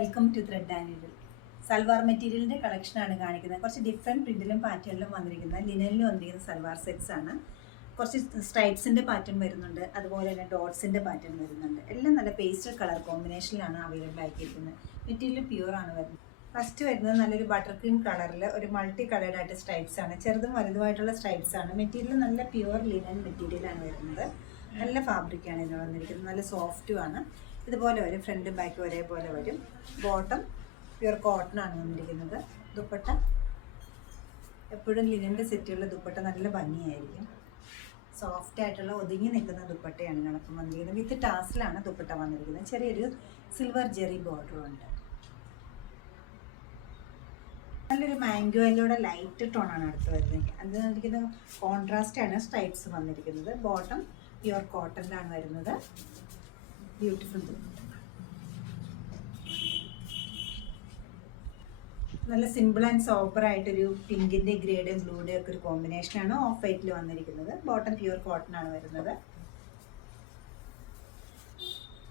Welcome to thread and needle. Salwar മെറ്റീരിയലിൻ്റെ കളക്ഷനാണ് കാണിക്കുന്നത്. കുറച്ച് ഡിഫറെൻറ്റ് പ്രിൻറ്റിലും പാറ്റേണിലും വന്നിരിക്കുന്ന ലിനനിലും വന്നിരിക്കുന്ന സൽവാർ സെറ്റ്സ് ആണ്. കുറച്ച് സ്ട്രൈപ്സിൻ്റെ പാറ്റേൺ വരുന്നുണ്ട്, അതുപോലെ തന്നെ ഡോട്ട്സിൻ്റെ പാറ്റേൺ വരുന്നുണ്ട്. എല്ലാം നല്ല പേസ്റ്റൽ കളർ കോമ്പിനേഷനിലാണ് അവൈലബിൾ ആക്കിയിരിക്കുന്നത്. മെറ്റീരിയൽ പ്യുവർ ആണ് വരുന്നത്. ഫസ്റ്റ് വരുന്നത് നല്ലൊരു ബട്ടർ ക്രീം കളറിൽ ഒരു മൾട്ടി കളേർഡ് ആയിട്ട് സ്ട്രൈപ്സ് ആണ്. ചെറുതും വലുതുമായിട്ടുള്ള സ്ട്രൈപ്സ് ആണ്. മെറ്റീരിയൽ നല്ല പ്യുവർ ലിനൻ മെറ്റീരിയലാണ് വരുന്നത്. നല്ല ഫാബ്രിക്കാണ് ഇതിന് വന്നിരിക്കുന്നത്. നല്ല സോഫ്റ്റും ആണ്. ഇതുപോലെ വരും, ഫ്രണ്ട് ബാക്ക് ഒരേപോലെ വരും. ബോട്ടം പ്യുവർ കോട്ടൺ ആണ് വന്നിരിക്കുന്നത്. ദുപ്പട്ട എപ്പോഴും ലിനൻ്റെ സെറ്റുള്ള ദുപ്പട്ട നല്ല ഭംഗിയായിരിക്കും. സോഫ്റ്റ് ആയിട്ടുള്ള ഒതുങ്ങി നിൽക്കുന്ന ദുപ്പട്ടയാണ് ഇതിനൊപ്പം വന്നിരിക്കുന്നത്. വിത്ത് ടാസിലാണ് ദുപ്പട്ട വന്നിരിക്കുന്നത്. ചെറിയൊരു സിൽവർ ജെറി ബോർഡറും ഉണ്ട്. നല്ലൊരു മാംഗോ യെല്ലോയുടെ ലൈറ്റ് ടോണാണ് അടുത്ത് വരുന്നത്. അത് വന്നിരിക്കുന്നത് കോൺട്രാസ്റ്റ് ആണ് സ്ട്രൈപ്സ് വന്നിരിക്കുന്നത്. ബോട്ടം പ്യുവർ കോട്ടണിലാണ് വരുന്നത്. ബ്യൂട്ടിഫുൾ ദുപ്പട്ട. നല്ല സിമ്പിൾ ആൻഡ് സോബർ ആയിട്ടൊരു പിങ്കിൻ്റെ ഗ്രേഡും ബ്ലൂയുടെ ഒക്കെ ഒരു കോമ്പിനേഷനാണ് ഓഫ് വൈറ്റിൽ വന്നിരിക്കുന്നത്. ബോട്ടം പ്യുവർ കോട്ടൺ ആണ് വരുന്നത്.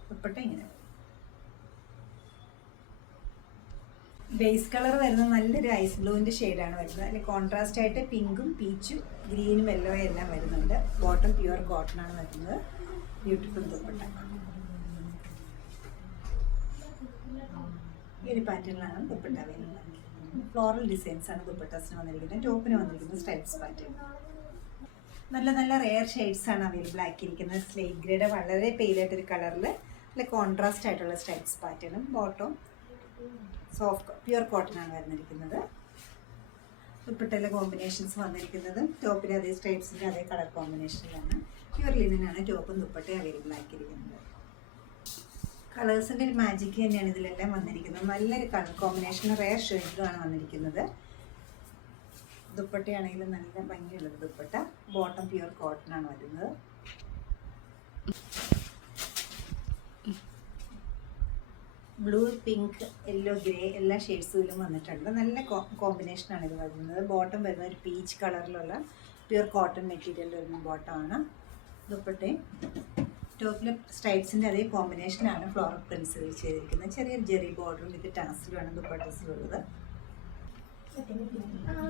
ദുപ്പട്ട ഇങ്ങനെ ബേസ് കളർ വരുന്നത് നല്ലൊരു ഐസ് ബ്ലൂവിൻ്റെ ഷെയ്ഡാണ് വരുന്നത്. അതിൽ കോൺട്രാസ്റ്റ് ആയിട്ട് പിങ്കും പീച്ചും ഗ്രീനും യെല്ലോയും എല്ലാം വരുന്നുണ്ട്. ബോട്ടം പ്യുവർ കോട്ടൺ ആണ് വരുന്നത്. ബ്യൂട്ടിഫുൾ ദുപ്പട്ട. ഈ ഒരു പാറ്റേണിലാണ് ദുപ്പട്ട വരുന്നത്. ഫ്ലോറൽ ഡിസൈൻസ് ആണ് ദുപ്പട്ടാസിന് വന്നിരിക്കുന്നത്. ടോപ്പിന് വന്നിരിക്കുന്നത് സ്ട്രൈപ്സ് പാറ്റേൺ. നല്ല നല്ല റെയർ ഷെയ്ഡ്സ് ആണ് അവൈലബിൾ ആക്കിയിരിക്കുന്നത്. സ്ലേറ്റ് ഗ്രേഡ് വളരെ പെയിലായിട്ടൊരു കളറിൽ നല്ല കോൺട്രാസ്റ്റ് ആയിട്ടുള്ള സ്ട്രൈപ്സ് പാറ്റേണും. ബോട്ടം സോഫ്റ്റ് പ്യുവർ കോട്ടൺ ആണ് വരുന്നിരിക്കുന്നത്. ദുപ്പട്ടയിലെ കോമ്പിനേഷൻസ് വന്നിരിക്കുന്നത് ടോപ്പിലെ അതേ സ്ട്രൈപ്സിൻ്റെ അതേ കളർ കോമ്പിനേഷനിലാണ്. പ്യുവർ ലിനനാണ് ടോപ്പും ദുപ്പട്ടയും അവൈലബിൾ ആക്കിയിരിക്കുന്നത്. കളേഴ്സിൻ്റെ ഒരു മാജിക് തന്നെയാണ് ഇതിലെല്ലാം വന്നിരിക്കുന്നത്. നല്ലൊരു കളർ കോമ്പിനേഷൻ, റെയർ ഷെയ്ഡുമാണ് വന്നിരിക്കുന്നത്. ദുപ്പട്ടയാണെങ്കിലും നല്ല ഭംഗിയുള്ളത് ദുപ്പട്ട. ബോട്ടം പ്യുവർ കോട്ടൺ ആണ് വരുന്നത്. ബ്ലൂ, പിങ്ക്, യെല്ലോ, ഗ്രേ എല്ലാ ഷെയ്ഡ്സിലും വന്നിട്ടുണ്ട്. നല്ല കോമ്പിനേഷനാണ് ഇത് വരുന്നത്. ബോട്ടം വരുന്ന ഒരു പീച്ച് കളറിലുള്ള പ്യുവർ കോട്ടൺ മെറ്റീരിയൽ വരുന്ന ബോട്ടമാണ്. ദുപ്പട്ടയും ടോപ്പിലെ സ്ട്രൈപ്സിൻ്റെ അതേ കോമ്പിനേഷനാണ് ഫ്ലോറൽ പ്രിൻസ് ചെയ്തിരിക്കുന്നത്. ചെറിയൊരു ജെറി ബോർഡറും വിത്ത് ടാസിലുമാണ് ദുപ്പട്ടസിലുള്ളത്.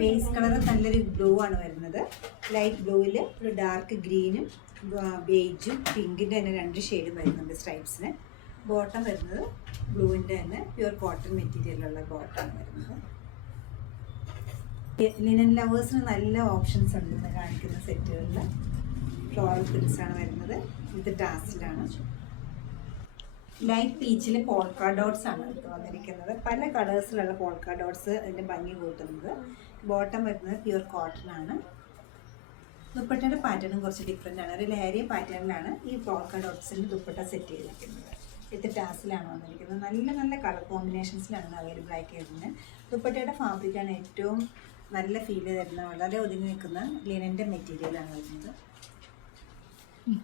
ബേസ് കളർ നല്ലൊരു ബ്ലൂ ആണ് വരുന്നത്. ലൈറ്റ് ബ്ലൂവിൽ ഒരു ഡാർക്ക് ഗ്രീനും ബേജും പിങ്കിൻ്റെ തന്നെ രണ്ട് ഷെയ്ഡും വരുന്നുണ്ട് സ്ട്രൈപ്സിന്. ബോട്ടം വരുന്നത് ബ്ലൂവിൻ്റെ തന്നെ പ്യുവർ കോട്ടൺ മെറ്റീരിയലുള്ള ബോട്ടമാണ് വരുന്നത്. ലിനൻ ലവേഴ്സിന് നല്ല ഓപ്ഷൻസ് ഉണ്ട് ഇന്ന് കാണിക്കുന്ന സെറ്റുകളിൽ. ഫ്ലോറൽ പ്രിൻസ് ആണ് വരുന്നത്. വിത്ത് ടാസിലാണ്. ലൈറ്റ് പീച്ചിൽ പോൾക്ക ഡോട്ട്സ് ആണ് വന്നിരിക്കുന്നത്. പല കളേഴ്സിലുള്ള പോൾക്ക ഡോട്ട്സ് അതിൻ്റെ ഭംഗി കൂട്ടുന്നത്. ബോട്ടം വരുന്നത് പ്യുവർ കോട്ടൺ ആണ്. ദുപ്പട്ടയുടെ പാറ്റേണും കുറച്ച് ഡിഫറെൻ്റ് ആണ്. ഒരു ലേരിയ പാറ്റേണിലാണ് ഈ പോൾക്ക ഡോട്ട്സിൻ്റെ ദുപ്പട്ട സെറ്റ് ചെയ്തിരിക്കുന്നത്. വിത്ത് ടാസിലാണ് വന്നിരിക്കുന്നത്. നല്ല നല്ല കളർ കോമ്പിനേഷൻസിലാണ് അവൈലബിൾ ആക്കിയിരുന്നത്. ദുപ്പട്ടയുടെ ഫാബ്രിക്കാണ് ഏറ്റവും നല്ല ഫീല് തരുന്ന, വളരെ ഒതുങ്ങി നിൽക്കുന്ന ലിനൻ്റെ മെറ്റീരിയലാണ് വരുന്നത്.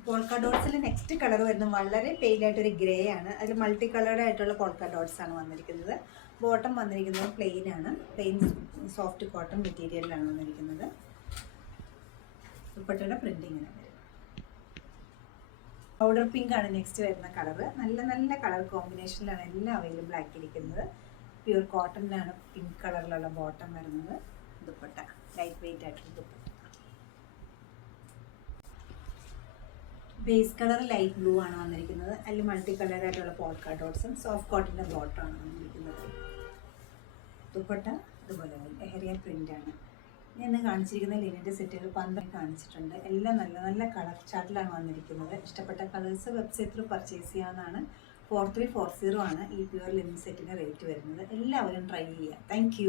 പോൾക്ക ഡോട്ട്സിൽ നെക്സ്റ്റ് കളർ വരുന്നത് വളരെ പെയിലായിട്ടൊരു ഗ്രേ ആണ്. അതിൽ മൾട്ടി കളേർഡ് ആയിട്ടുള്ള പോൾക്ക ഡോട്ട്സ് ആണ് വന്നിരിക്കുന്നത്. ബോട്ടം വന്നിരിക്കുന്നത് പ്ലെയിൻ ആണ്. പ്ലെയിൻ സോഫ്റ്റ് കോട്ടൺ മെറ്റീരിയലിലാണ് വന്നിരിക്കുന്നത്. ദുപ്പട്ടയുടെ പ്രിൻറ്റിങ്ങിന് വരും. പൗഡർ പിങ്ക് ആണ് നെക്സ്റ്റ് വരുന്ന കളർ. നല്ല നല്ല കളർ കോമ്പിനേഷനിലാണ് എല്ലാം അവൈലബിൾ ആക്കിയിരിക്കുന്നത്. പ്യുവർ കോട്ടണിലാണ് പിങ്ക് കളറിലുള്ള ബോട്ടം വരുന്നത്. ദുപ്പട്ട ലൈറ്റ് വെയിറ്റ് ആയിട്ടുള്ള dupatta. Base colour light blue ആണ് വന്നിരിക്കുന്നത്. അതിൽ മൾട്ടി കളറായിട്ടുള്ള പോൾക്ക ഡോട്ട്സും സോഫ്റ്റ് കോട്ടൻ്റെ ബോട്ടമാണ് വന്നിരിക്കുന്നത്. ദുപ്പട്ട ഇതുപോലെ ലെഹറിയ പ്രിൻ്റാണ്. ഞാൻ ഇന്ന് കാണിച്ചിരിക്കുന്ന ലിനൻ്റെ സെറ്റുകൾ 12 കാണിച്ചിട്ടുണ്ട്. എല്ലാം നല്ല നല്ല കളർ ചാർട്ടിലാണ് വന്നിരിക്കുന്നത്. ഇഷ്ടപ്പെട്ട കളേഴ്സ് വെബ്സൈറ്റിൽ പർച്ചേസ് ചെയ്യാവുന്നതാണ്. 4340 ആണ് ഈ പ്യുവർ ലിനൻ സെറ്റിൻ്റെ റേറ്റ് വരുന്നത്. എല്ലാവരും ട്രൈ ചെയ്യുക. താങ്ക്